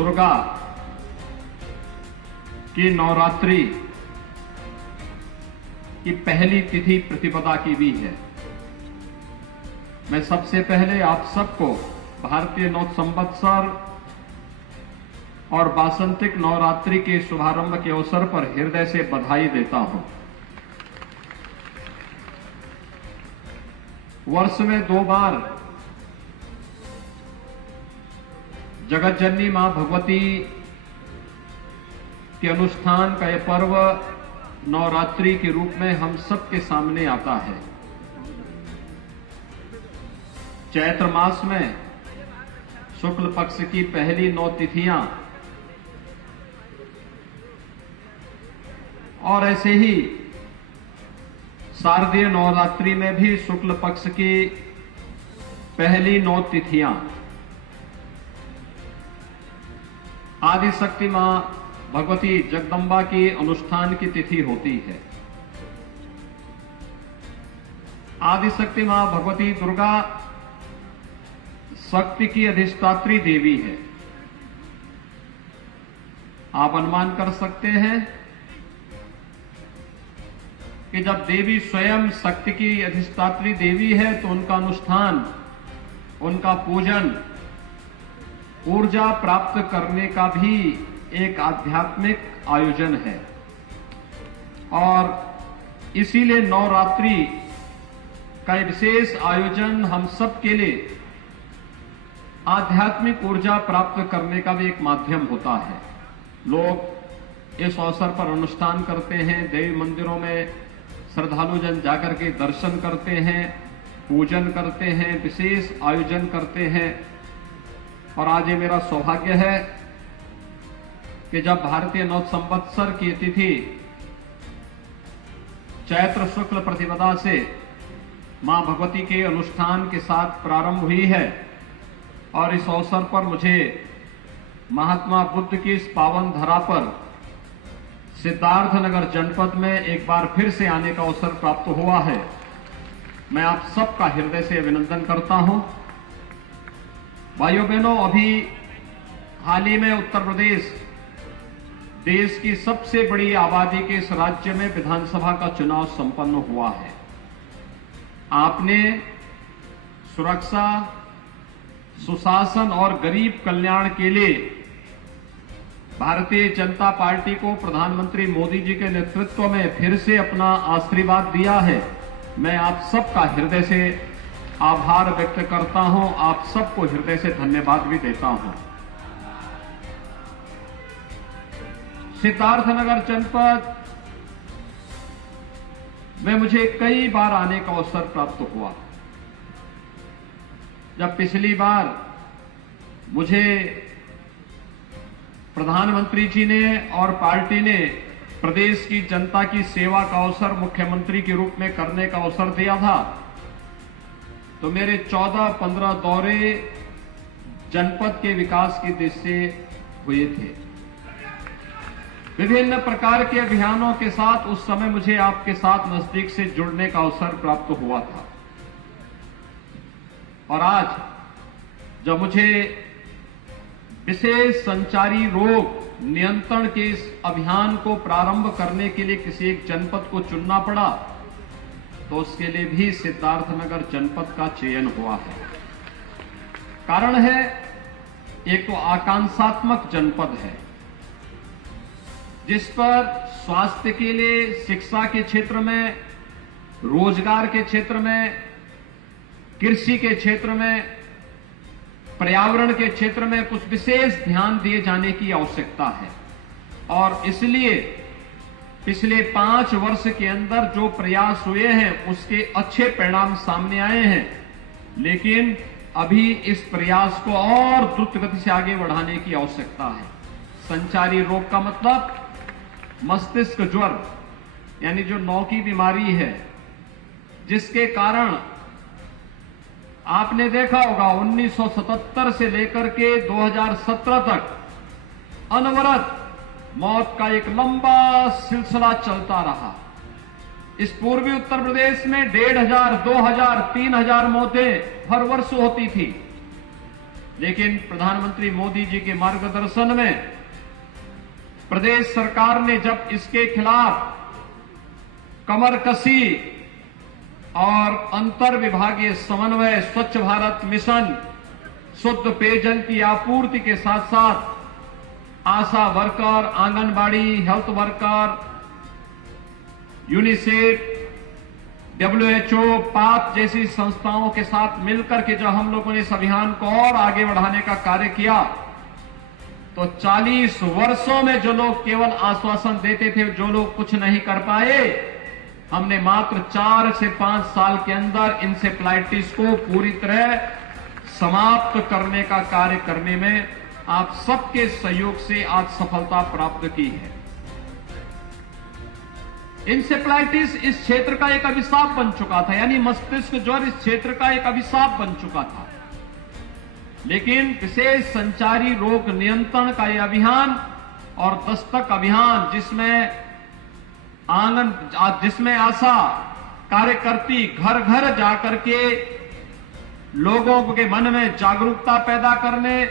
दुर्गा की नवरात्रि की पहली तिथि प्रतिपदा की भी है। मैं सबसे पहले आप सबको भारतीय नव संवत्सर और वासंतिक नवरात्रि के शुभारंभ के अवसर पर हृदय से बधाई देता हूं। वर्ष में 2 बार जगत जननी मां भगवती के अनुष्ठान का यह पर्व नवरात्रि के रूप में हम सबके सामने आता है। चैत्र मास में शुक्ल पक्ष की पहली 9 तिथियां और ऐसे ही शारदीय नवरात्रि में भी शुक्ल पक्ष की पहली 9 तिथियां आदिशक्ति मां भगवती जगदम्बा की अनुष्ठान की तिथि होती है। आदिशक्ति मां भगवती दुर्गा शक्ति की अधिष्ठात्री देवी है। आप अनुमान कर सकते हैं कि जब देवी स्वयं शक्ति की अधिष्ठात्री देवी है तो उनका अनुष्ठान, उनका पूजन ऊर्जा प्राप्त करने का भी एक आध्यात्मिक आयोजन है और इसीलिए नवरात्रि का विशेष आयोजन हम सब के लिए आध्यात्मिक ऊर्जा प्राप्त करने का भी एक माध्यम होता है। लोग इस अवसर पर अनुष्ठान करते हैं, देवी मंदिरों में श्रद्धालुजन जाकर के दर्शन करते हैं, पूजन करते हैं, विशेष आयोजन करते हैं। और आज ये मेरा सौभाग्य है कि जब भारतीय नव संवत्सर की तिथि चैत्र शुक्ल प्रतिपदा से मां भगवती के अनुष्ठान के साथ प्रारंभ हुई है और इस अवसर पर मुझे महात्मा बुद्ध की इस पावन धरा पर सिद्धार्थनगर जनपद में एक बार फिर से आने का अवसर प्राप्त हुआ है। मैं आप सबका हृदय से अभिनंदन करता हूं। भाइयों बहनों, अभी हाल ही में उत्तर प्रदेश देश की सबसे बड़ी आबादी के इस राज्य में विधानसभा का चुनाव संपन्न हुआ है। आपने सुरक्षा, सुशासन और गरीब कल्याण के लिए भारतीय जनता पार्टी को प्रधानमंत्री मोदी जी के नेतृत्व में फिर से अपना आशीर्वाद दिया है। मैं आप सबका हृदय से आभार व्यक्त करता हूं, आप सबको हृदय से धन्यवाद भी देता हूं। सिद्धार्थनगर जनपद में मुझे कई बार आने का अवसर प्राप्त हुआ। जब पिछली बार मुझे प्रधानमंत्री जी ने और पार्टी ने प्रदेश की जनता की सेवा का अवसर मुख्यमंत्री के रूप में करने का अवसर दिया था, तो मेरे 14-15 दौरे जनपद के विकास की दृष्टि से हुए थे। विभिन्न प्रकार के अभियानों के साथ उस समय मुझे आपके साथ नजदीक से जुड़ने का अवसर प्राप्त हुआ था। और आज जब मुझे विशेष संचारी रोग नियंत्रण के इस अभियान को प्रारंभ करने के लिए किसी एक जनपद को चुनना पड़ा, तो उसके लिए भी सिद्धार्थनगर जनपद का चयन हुआ है। कारण है, एक तो आकांक्षात्मक जनपद है जिस पर स्वास्थ्य के लिए, शिक्षा के क्षेत्र में, रोजगार के क्षेत्र में, कृषि के क्षेत्र में, पर्यावरण के क्षेत्र में कुछ विशेष ध्यान दिए जाने की आवश्यकता है। और इसलिए पिछले 5 वर्ष के अंदर जो प्रयास हुए हैं उसके अच्छे परिणाम सामने आए हैं, लेकिन अभी इस प्रयास को और द्रुत गति से आगे बढ़ाने की आवश्यकता है। संचारी रोग का मतलब मस्तिष्क ज्वर, यानी जो नौ की बीमारी है, जिसके कारण आपने देखा होगा 1977 से लेकर के 2017 तक अनवरत मौत का एक लंबा सिलसिला चलता रहा। इस पूर्वी उत्तर प्रदेश में 1500, 2000, 3000 मौतें हर वर्ष होती थी। लेकिन प्रधानमंत्री मोदी जी के मार्गदर्शन में प्रदेश सरकार ने जब इसके खिलाफ कमर कसी और अंतर विभागीय समन्वय, स्वच्छ भारत मिशन, शुद्ध पेयजल की आपूर्ति के साथ साथ ASHA worker, anganwadi, health worker, UNICEF, WHO, पाक जैसी संस्थाओं के साथ मिलकर के जब हम लोगों ने इस अभियान को और आगे बढ़ाने का कार्य किया, तो 40 वर्षों में जो लोग केवल आश्वासन देते थे, जो लोग कुछ नहीं कर पाए, हमने मात्र 4 से 5 साल के अंदर इंसेफ्लाइटिस को पूरी तरह समाप्त करने का कार्य करने में आप सबके सहयोग से आज सफलता प्राप्त की है। इंसेफ्लाइटिस इस क्षेत्र का एक अभिशाप बन चुका था, यानी मस्तिष्क ज्वर इस क्षेत्र का एक अभिशाप बन चुका था। लेकिन विशेष संचारी रोग नियंत्रण का यह अभियान और दस्तक अभियान, जिसमें आशा कार्यकर्ती घर घर जाकर के लोगों के मन में जागरूकता पैदा करने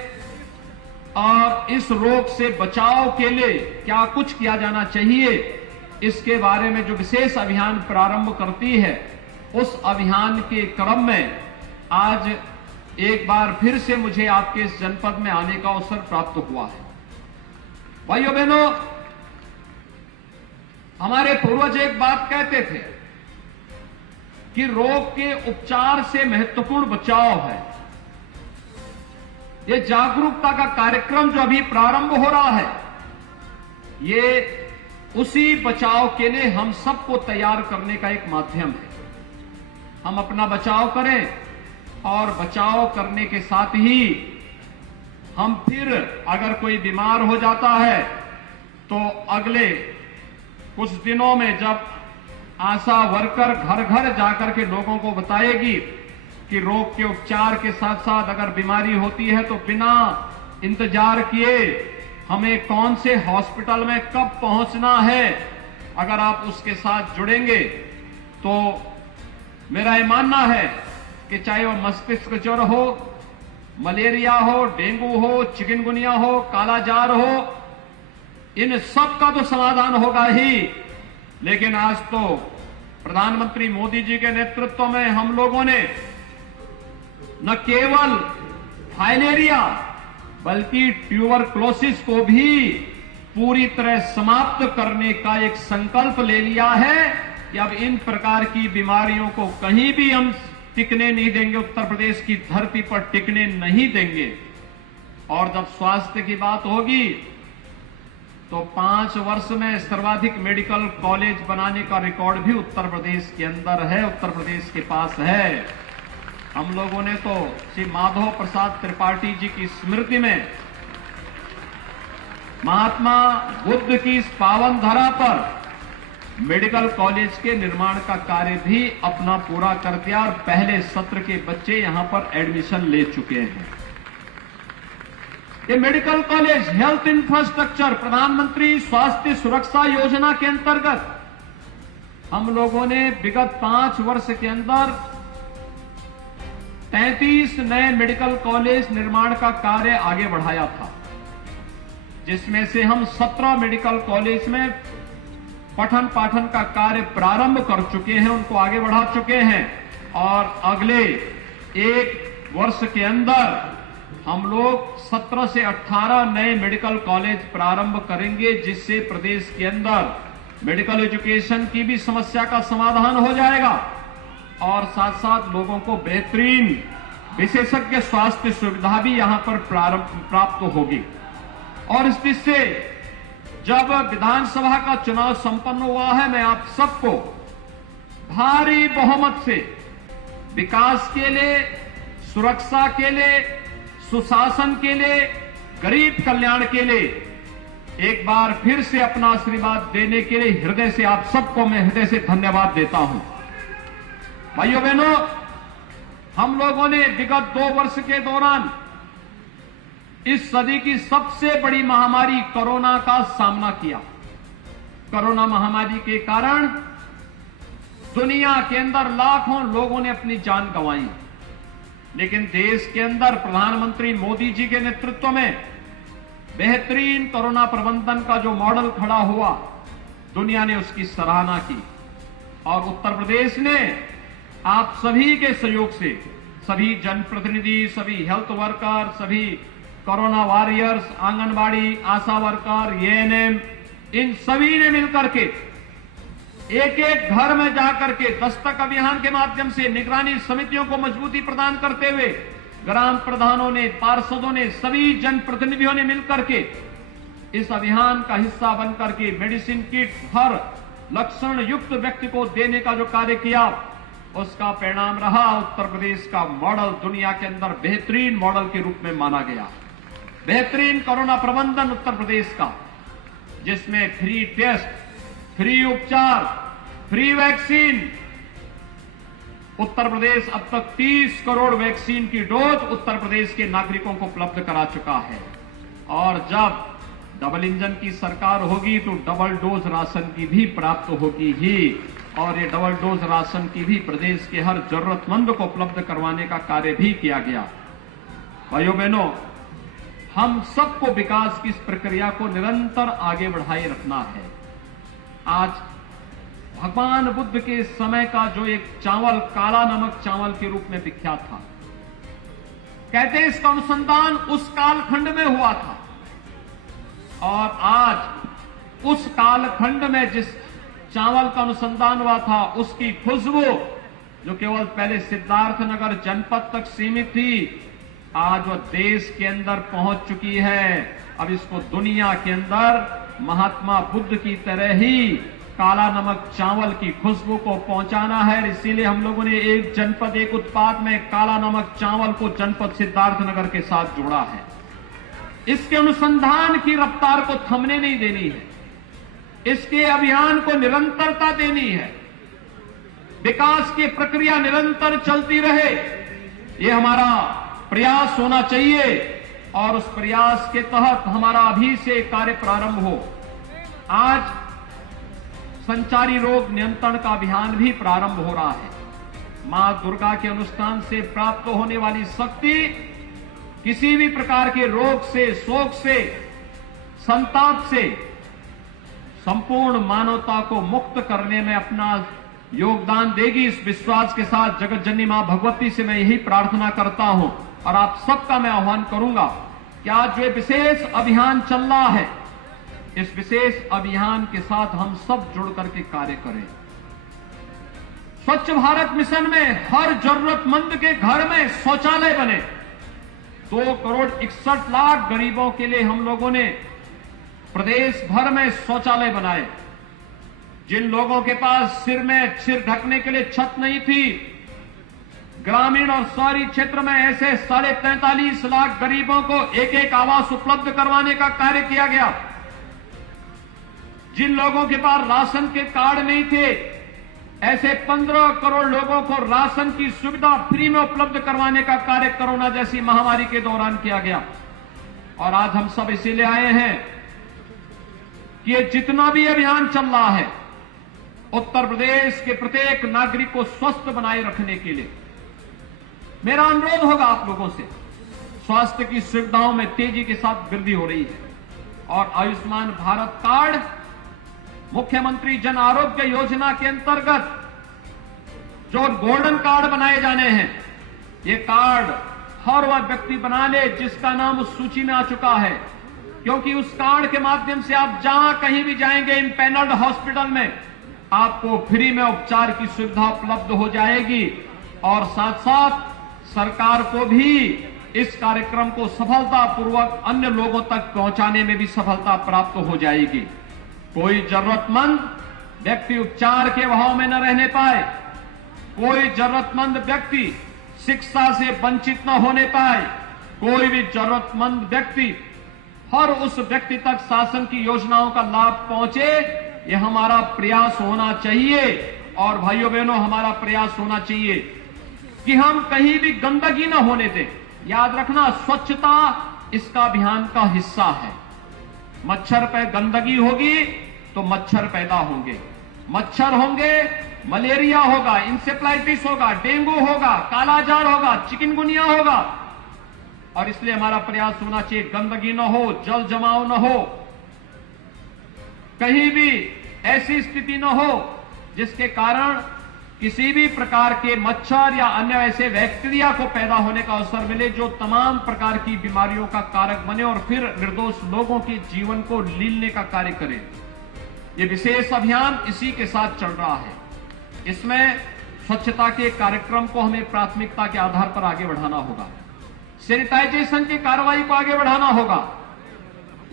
और इस रोग से बचाव के लिए क्या कुछ किया जाना चाहिए, इसके बारे में जो विशेष अभियान प्रारंभ करती है, उस अभियान के क्रम में आज एक बार फिर से मुझे आपके इस जनपद में आने का अवसर प्राप्त हुआ है। भाइयों बहनों, हमारे पूर्वज एक बात कहते थे कि रोग के उपचार से महत्वपूर्ण बचाव है। ये जागरूकता का कार्यक्रम जो अभी प्रारंभ हो रहा है, ये उसी बचाव के लिए हम सबको तैयार करने का एक माध्यम है। हम अपना बचाव करें और बचाव करने के साथ ही हम फिर अगर कोई बीमार हो जाता है तो अगले कुछ दिनों में जब आशा वर्कर घर घर जाकर के लोगों को बताएगी कि रोग के उपचार के साथ साथ अगर बीमारी होती है तो बिना इंतजार किए हमें कौन से हॉस्पिटल में कब पहुंचना है, अगर आप उसके साथ जुड़ेंगे तो मेरा यह मानना है कि चाहे वो मस्तिष्क ज्वर हो, मलेरिया हो, डेंगू हो, चिकनगुनिया हो, कालाजार हो, इन सब का तो समाधान होगा ही। लेकिन आज तो प्रधानमंत्री मोदी जी के नेतृत्व में हम लोगों ने न केवल फाइलेरिया बल्कि ट्यूबरक्लोसिस को भी पूरी तरह समाप्त करने का एक संकल्प ले लिया है कि अब इन प्रकार की बीमारियों को कहीं भी हम टिकने नहीं देंगे, उत्तर प्रदेश की धरती पर टिकने नहीं देंगे। और जब स्वास्थ्य की बात होगी तो 5 वर्ष में सर्वाधिक मेडिकल कॉलेज बनाने का रिकॉर्ड भी उत्तर प्रदेश के अंदर है, उत्तर प्रदेश के पास है। हम लोगों ने तो श्री माधव प्रसाद त्रिपाठी जी की स्मृति में महात्मा बुद्ध की इस पावन धरा पर मेडिकल कॉलेज के निर्माण का कार्य भी अपना पूरा कर दिया और पहले सत्र के बच्चे यहां पर एडमिशन ले चुके हैं। ये मेडिकल कॉलेज हेल्थ इंफ्रास्ट्रक्चर प्रधानमंत्री स्वास्थ्य सुरक्षा योजना के अंतर्गत हम लोगों ने विगत 5 वर्ष के अंदर 33 नए मेडिकल कॉलेज निर्माण का कार्य आगे बढ़ाया था, जिसमें से हम 17 मेडिकल कॉलेज में पठन पाठन का कार्य प्रारंभ कर चुके हैं, उनको आगे बढ़ा चुके हैं और अगले 1 वर्ष के अंदर हम लोग 17 से 18 नए मेडिकल कॉलेज प्रारंभ करेंगे, जिससे प्रदेश के अंदर मेडिकल एजुकेशन की भी समस्या का समाधान हो जाएगा और साथ साथ लोगों को बेहतरीन विशेषज्ञ स्वास्थ्य सुविधा भी यहां पर प्राप्त होगी। और इस दृष्टि से जब विधानसभा का चुनाव संपन्न हुआ है, मैं आप सबको भारी बहुमत से विकास के लिए, सुरक्षा के लिए, सुशासन के लिए, गरीब कल्याण के लिए एक बार फिर से अपना आशीर्वाद देने के लिए हृदय से आप सबको मैं हृदय से धन्यवाद देता हूं। भाइयों बहनों, हम लोगों ने विगत 2 वर्ष के दौरान इस सदी की सबसे बड़ी महामारी कोरोना का सामना किया। कोरोना महामारी के कारण दुनिया के अंदर लाखों लोगों ने अपनी जान गंवाई। लेकिन देश के अंदर प्रधानमंत्री मोदी जी के नेतृत्व में बेहतरीन कोरोना प्रबंधन का जो मॉडल खड़ा हुआ, दुनिया ने उसकी सराहना की। और उत्तर प्रदेश ने आप सभी के सहयोग से, सभी जनप्रतिनिधि, सभी हेल्थ वर्कर, सभी कोरोना वॉरियर्स, आंगनबाड़ी, आशा वर्कर, एएनएम, इन सभी ने मिलकर के एक एक घर में जाकर के दस्तक अभियान के माध्यम से निगरानी समितियों को मजबूती प्रदान करते हुए ग्राम प्रधानों ने, पार्षदों ने, सभी जनप्रतिनिधियों ने मिलकर के इस अभियान का हिस्सा बनकर के मेडिसिन किट हर लक्षण युक्त व्यक्ति को देने का जो कार्य किया, उसका परिणाम रहा उत्तर प्रदेश का मॉडल दुनिया के अंदर बेहतरीन मॉडल के रूप में माना गया। बेहतरीन कोरोना प्रबंधन उत्तर प्रदेश का, जिसमें फ्री टेस्ट, फ्री उपचार, फ्री वैक्सीन। उत्तर प्रदेश अब तक 30 करोड़ वैक्सीन की डोज उत्तर प्रदेश के नागरिकों को उपलब्ध करा चुका है। और जब डबल इंजन की सरकार होगी तो डबल डोज राशन की भी प्राप्त होगी ही, और ये डबल डोज राशन की भी प्रदेश के हर जरूरतमंद को उपलब्ध करवाने का कार्य भी किया गया। भाइयों बहनों, हम सबको विकास की इस प्रक्रिया को निरंतर आगे बढ़ाए रखना है। आज भगवान बुद्ध के समय का जो एक चावल काला नमक चावल के रूप में विख्यात था, कहते हैं इसका अनुसंधान उस कालखंड में हुआ था, और आज उस कालखंड में जिस चावल का अनुसंधान हुआ था उसकी खुशबू जो केवल पहले सिद्धार्थनगर जनपद तक सीमित थी, आज वह देश के अंदर पहुंच चुकी है। अब इसको दुनिया के अंदर महात्मा बुद्ध की तरह ही काला नमक चावल की खुशबू को पहुंचाना है। इसीलिए हम लोगों ने एक जनपद एक उत्पाद में काला नमक चावल को जनपद सिद्धार्थनगर के साथ जोड़ा है। इसके अनुसंधान की रफ्तार को थमने नहीं देनी है, इसके अभियान को निरंतरता देनी है, विकास की प्रक्रिया निरंतर चलती रहे, ये हमारा प्रयास होना चाहिए। और उस प्रयास के तहत हमारा अभी से कार्य प्रारंभ हो। आज संचारी रोग नियंत्रण का अभियान भी प्रारंभ हो रहा है। मां दुर्गा के अनुष्ठान से प्राप्त होने वाली शक्ति किसी भी प्रकार के रोग से, शोक से, संताप से संपूर्ण मानवता को मुक्त करने में अपना योगदान देगी। इस विश्वास के साथ जगत जननी मां भगवती से मैं यही प्रार्थना करता हूं, और आप सबका मैं आह्वान करूंगा कि आज जो विशेष अभियान चल रहा है, इस विशेष अभियान के साथ हम सब जुड़ करके कार्य करें। स्वच्छ भारत मिशन में हर जरूरतमंद के घर में शौचालय बने। 2 करोड़ 61 लाख गरीबों के लिए हम लोगों ने प्रदेश भर में शौचालय बनाए। जिन लोगों के पास सिर ढकने के लिए छत नहीं थी, ग्रामीण और शहरी क्षेत्र में ऐसे 43.5 लाख गरीबों को एक एक आवास उपलब्ध करवाने का कार्य किया गया। जिन लोगों के पास राशन के कार्ड नहीं थे, ऐसे 15 करोड़ लोगों को राशन की सुविधा फ्री में उपलब्ध करवाने का कार्य कोरोना जैसी महामारी के दौरान किया गया। और आज हम सब इसीलिए आए हैं कि ये जितना भी अभियान चल रहा है, उत्तर प्रदेश के प्रत्येक नागरिक को स्वस्थ बनाए रखने के लिए मेरा अनुरोध होगा आप लोगों से। स्वास्थ्य की सुविधाओं में तेजी के साथ वृद्धि हो रही है, और आयुष्मान भारत कार्ड, मुख्यमंत्री जन आरोग्य योजना के अंतर्गत जो गोल्डन कार्ड बनाए जाने हैं, ये कार्ड हर वह व्यक्ति बना ले जिसका नाम उस सूची में आ चुका है, क्योंकि उस कार्ड के माध्यम से आप जहां कहीं भी जाएंगे इम्पैनल्ड हॉस्पिटल में आपको फ्री में उपचार की सुविधा उपलब्ध हो जाएगी। और साथ साथ सरकार को भी इस कार्यक्रम को सफलतापूर्वक अन्य लोगों तक पहुंचाने में भी सफलता प्राप्त हो जाएगी। कोई जरूरतमंद व्यक्ति उपचार के अभाव में न रहने पाए, कोई जरूरतमंद व्यक्ति शिक्षा से वंचित न होने पाए, कोई भी जरूरतमंद व्यक्ति हर उस व्यक्ति तक शासन की योजनाओं का लाभ पहुंचे, ये हमारा प्रयास होना चाहिए। और भाइयों बहनों, हमारा प्रयास होना चाहिए कि हम कहीं भी गंदगी न होने दें। याद रखना, स्वच्छता इसका अभियान का हिस्सा है। मच्छर पे गंदगी होगी तो मच्छर पैदा होंगे, मच्छर होंगे मलेरिया होगा, इंसेफ्लाइटिस होगा, डेंगू होगा, कालाजार होगा, चिकनगुनिया होगा। और इसलिए हमारा प्रयास होना चाहिए गंदगी न हो, जल जमाव न हो, कहीं भी ऐसी स्थिति न हो जिसके कारण किसी भी प्रकार के मच्छर या अन्य ऐसे बैक्टीरिया को पैदा होने का अवसर मिले जो तमाम प्रकार की बीमारियों का कारक बने और फिर निर्दोष लोगों के जीवन को लीलने का कार्य करे। ये विशेष अभियान इसी के साथ चल रहा है। इसमें स्वच्छता के कार्यक्रम को हमें प्राथमिकता के आधार पर आगे बढ़ाना होगा, सैनिटाइजेशन की कार्रवाई को आगे बढ़ाना होगा।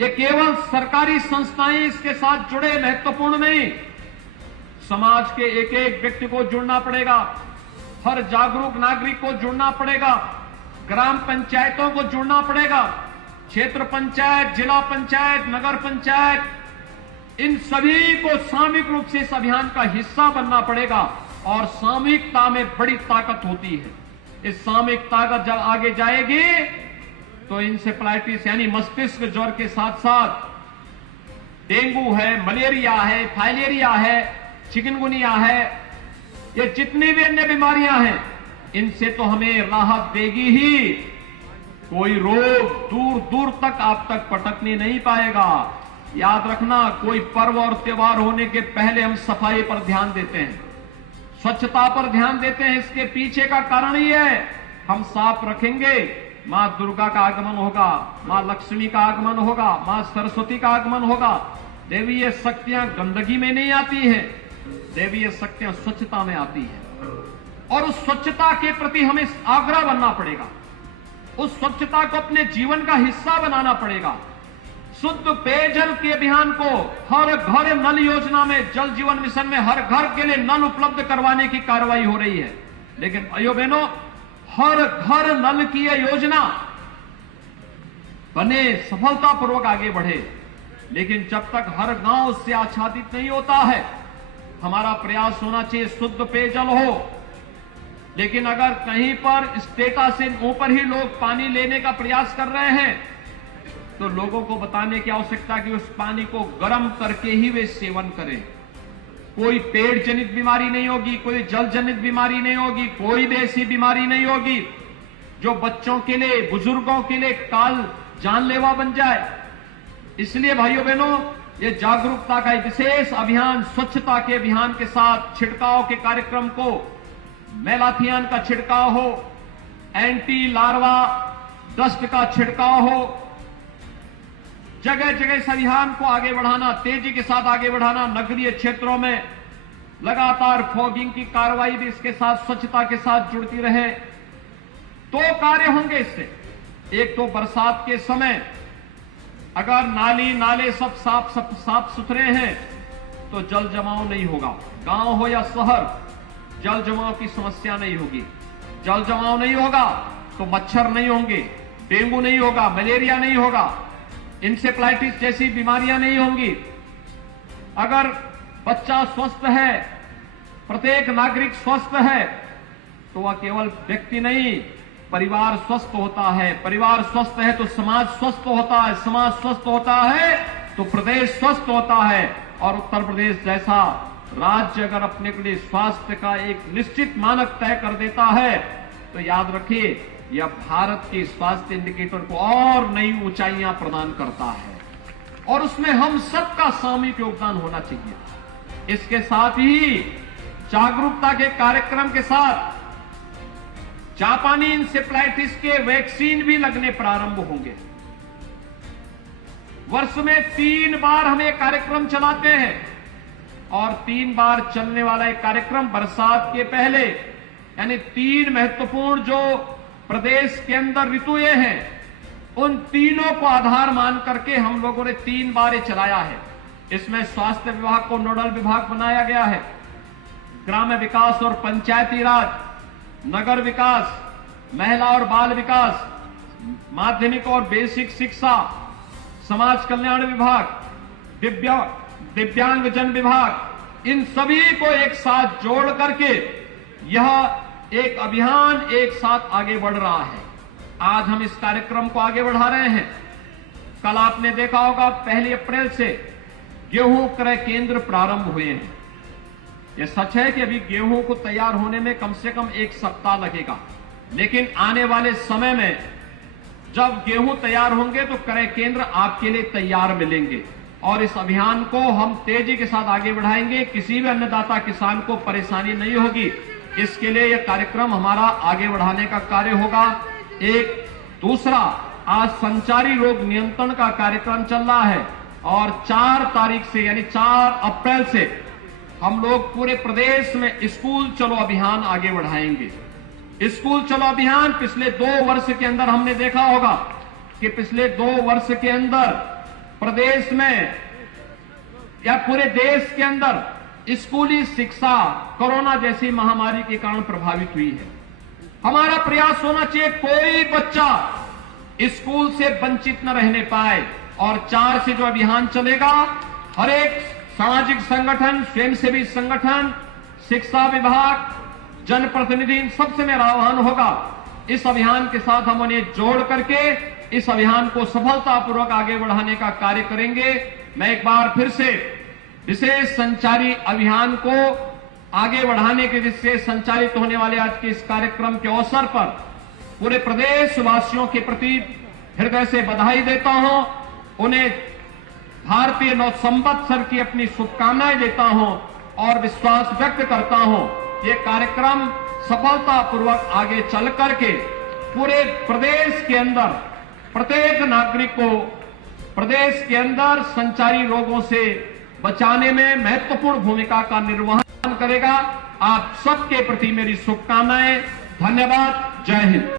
ये केवल सरकारी संस्थाएं इसके साथ जुड़े महत्वपूर्ण नहीं, समाज के एक एक व्यक्ति को जुड़ना पड़ेगा, हर जागरूक नागरिक को जुड़ना पड़ेगा, ग्राम पंचायतों को जुड़ना पड़ेगा, क्षेत्र पंचायत, जिला पंचायत, नगर पंचायत, इन सभी को सामूहिक रूप से इस अभियान का हिस्सा बनना पड़ेगा। और सामूहिकता में बड़ी ताकत होती है। इस सामूहिक ताकत जब आगे जाएगी तो इंसेफ्लाइटिस यानी मस्तिष्क ज्वर के साथ साथ डेंगू है, मलेरिया है, फाइलेरिया है, चिकनगुनिया है, ये जितनी भी अन्य बीमारियां हैं, इनसे तो हमें राहत देगी ही। कोई रोग दूर दूर तक आप तक पटकने नहीं पाएगा। याद रखना, कोई पर्व और त्योहार होने के पहले हम सफाई पर ध्यान देते हैं, स्वच्छता पर ध्यान देते हैं। इसके पीछे का कारण ही है, हम साफ रखेंगे, मां दुर्गा का आगमन होगा, मां लक्ष्मी का आगमन होगा, मां सरस्वती का आगमन होगा। देवीय शक्तियां गंदगी में नहीं आती हैं, देवीय शक्तियां स्वच्छता में आती हैं। और उस स्वच्छता के प्रति हमें आग्रह बनना पड़ेगा, उस स्वच्छता को अपने जीवन का हिस्सा बनाना पड़ेगा। शुद्ध पेयजल के अभियान को हर घर नल योजना में, जल जीवन मिशन में हर घर के लिए नल उपलब्ध करवाने की कार्रवाई हो रही है। लेकिन भाइयों बहनों, हर घर नल की यह योजना बने, सफलतापूर्वक आगे बढ़े, लेकिन जब तक हर गांव उससे आच्छादित नहीं होता है, हमारा प्रयास होना चाहिए शुद्ध पेयजल हो। लेकिन अगर कहीं पर स्टेटस से ऊपर ही लोग पानी लेने का प्रयास कर रहे हैं तो लोगों को बताने की आवश्यकता कि उस पानी को गर्म करके ही वे सेवन करें। कोई पेट जनित बीमारी नहीं होगी, कोई जल जनित बीमारी नहीं होगी, कोई भी ऐसी बीमारी नहीं होगी जो बच्चों के लिए, बुजुर्गों के लिए काल जानलेवा बन जाए। इसलिए भाइयों बहनों, ये जागरूकता का एक विशेष अभियान, स्वच्छता के अभियान के साथ छिड़काव के कार्यक्रम को, मेलाथियन का छिड़काव हो, एंटी लार्वा डस्ट का छिड़काव हो, जगह जगह इस अभियान को आगे बढ़ाना, तेजी के साथ आगे बढ़ाना। नगरीय क्षेत्रों में लगातार फॉगिंग की कार्रवाई भी इसके साथ, स्वच्छता के साथ जुड़ती रहे। दो कार्य होंगे इससे। एक तो बरसात के समय अगर नाली नाले सब साफ सुथरे हैं तो जल जमाव नहीं होगा। गांव हो या शहर, जल जमाव की समस्या नहीं होगी। जल जमाव नहीं होगा तो मच्छर नहीं होंगे, डेंगू नहीं होगा, मलेरिया नहीं होगा, इंसेफ्लाइटिस जैसी बीमारियां नहीं होंगी। अगर बच्चा स्वस्थ है, प्रत्येक नागरिक स्वस्थ है, तो वह केवल व्यक्ति नहीं, परिवार स्वस्थ होता है। परिवार स्वस्थ है तो समाज स्वस्थ होता है, समाज स्वस्थ होता है तो प्रदेश स्वस्थ होता है। और उत्तर प्रदेश जैसा राज्य अगर अपने के लिए स्वास्थ्य का एक निश्चित मानक तय कर देता है तो याद रखिए, यह भारत के स्वास्थ्य इंडिकेटर को और नई ऊंचाइयां प्रदान करता है और उसमें हम सबका सामूहिक योगदान होना चाहिए। इसके साथ ही जागरूकता के कार्यक्रम के साथ जापानी इंसेफ्लाइटिस के वैक्सीन भी लगने प्रारंभ होंगे। वर्ष में 3 बार हम एक कार्यक्रम चलाते हैं और 3 बार चलने वाला एक कार्यक्रम बरसात के पहले, यानी 3 महत्वपूर्ण जो प्रदेश के अंदर ऋतुएं हैं, उन तीनों को आधार मान करके हम लोगों ने 3 बार ये चलाया है। इसमें स्वास्थ्य विभाग को नोडल विभाग बनाया गया है, ग्राम्य विकास और पंचायती राज, नगर विकास, महिला और बाल विकास, माध्यमिक और बेसिक शिक्षा, समाज कल्याण विभाग, दिव्यांगजन विभाग, इन सभी को एक साथ जोड़ करके यह एक अभियान एक साथ आगे बढ़ रहा है। आज हम इस कार्यक्रम को आगे बढ़ा रहे हैं। कल आपने देखा होगा 1 अप्रैल से गेहूं क्रय केंद्र प्रारंभ हुए हैं। ये सच है कि अभी गेहूं को तैयार होने में कम से कम 1 सप्ताह लगेगा, लेकिन आने वाले समय में जब गेहूं तैयार होंगे तो क्रय केंद्र आपके लिए तैयार मिलेंगे और इस अभियान को हम तेजी के साथ आगे बढ़ाएंगे। किसी भी अन्नदाता किसान को परेशानी नहीं होगी। इसके लिए यह कार्यक्रम हमारा आगे बढ़ाने का कार्य होगा। एक दूसरा, आज संचारी रोग नियंत्रण का कार्यक्रम चल रहा है और 4 तारीख से यानी 4 अप्रैल से हम लोग पूरे प्रदेश में स्कूल चलो अभियान आगे बढ़ाएंगे। स्कूल चलो अभियान पिछले 2 वर्ष के अंदर हमने देखा होगा कि पिछले 2 वर्ष के अंदर प्रदेश में या पूरे देश के अंदर स्कूली शिक्षा कोरोना जैसी महामारी के कारण प्रभावित हुई है। हमारा प्रयास होना चाहिए कोई बच्चा स्कूल से वंचित न रहने पाए और 4 से जो अभियान चलेगा, हर एक सामाजिक संगठन, स्वयंसेवी संगठन, शिक्षा विभाग, जनप्रतिनिधि, इन सबसे मेरा आह्वान होगा इस अभियान के साथ हम उन्हें जोड़ करके इस अभियान को सफलतापूर्वक आगे बढ़ाने का कार्य करेंगे। मैं एक बार फिर से विशेष संचारी अभियान को आगे बढ़ाने के जिससे संचालित होने वाले आज के इस कार्यक्रम के अवसर पर पूरे प्रदेश वासियों के प्रति हृदय से बधाई देता हूं। उन्हें भारतीय नव संवत्सर की अपनी शुभकामनाएं देता हूं और विश्वास व्यक्त करता हूं ये कार्यक्रम सफलतापूर्वक आगे चल करके पूरे प्रदेश के अंदर प्रत्येक नागरिक को प्रदेश के अंदर संचारी रोगों से बचाने में महत्वपूर्ण भूमिका का निर्वहन करेगा। आप सबके प्रति मेरी शुभकामनाएं। धन्यवाद। जय हिंद।